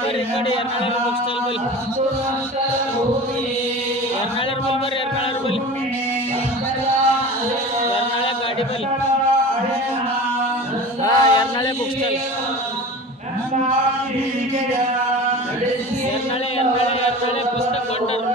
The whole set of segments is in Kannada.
ಬರ್ರಿ ಕಡೆ ಎರ್ನಾಳರ ಬುಕ್ ಸ್ಟಾಲ್ ಬಲ್ಲಿ ಎರ್ನಾಳರ ಬಲ್ಲಿ ಬರ್ರಿ ಎರ್ನಾಳರ ಬಲ್ಲಿ ಎರ್ನಾಳೆ ಗಾಡಿ ಬಲ್ಲಿ ಎರ್ನಾಳೆ ಬುಕ್ ಸ್ಟಾಲ್ ಎರ್ನಾಳೆ ಎರ್ನಾಳೆ ಎರ್ನಾಳೆ ಪುಸ್ತಕ ಭಂಡಾರ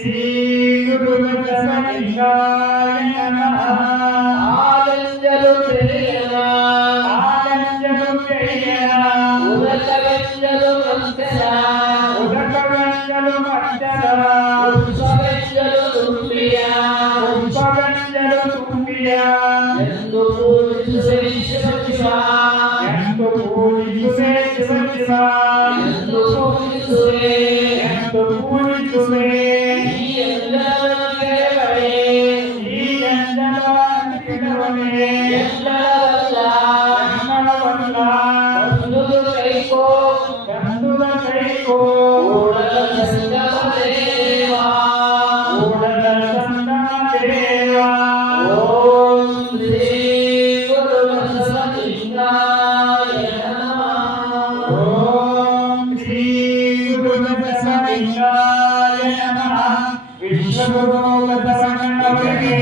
ಶ್ರೀ ಗುರು ಬಸವಲಿಂಗಾಯ ನಮಃ. ಆಲಂಜಲು ಪ್ರೇಯನ ಆಲಂಜಲು ಪ್ರೇಯನ ಉದಕವೆಂಜಲು ಮಂಚನ ಉದಕವೆಂಜಲು ಮಚ್ಚಲ ಪುಷ್ಪವೆಂಜಲು ತುಂಬಿಯ ಪುಷ್ಪವೆಂಜಲು ತುಂಬಿಯ ಎಂದು ಪೂಜಿಸುವೆ ಶಿವ ಶಿವ ಎಂದು ಪೂಜಿಸುವೆ ಶಿವ ಶಿವ ಎಂದು ಪೂಜಿಸುವೆ ಎಂದು ಪೂಜಿಸುವೆ ಈ ಎಲ್ಲವೇ ಈ ಎಂದಲವನೇ ಎಲ್ಲವಲ್ಲ ಎಲ್ಲವಲ್ಲ ಬಂಧುದು ಕೈಕೋ ಗಂಧುದ ಕೈಕೋ ಕೂಡಲ ಸಂಗಮ ದೇವ ಕೂಡಲ ಸಂಗಮ ದೇವ ಓಂ ಶ್ರೀ ಗುರು ಬಸವಲಿಂಗಾಯ ನಮಃ. ಓಂ ಶ್ರೀ ಗುರು ಬಸವಲಿಂಗಾಯ ನಮಃ. ವಿಶ್ವಗುರು ಬಸವಣ್ಣನವರಿಗೆ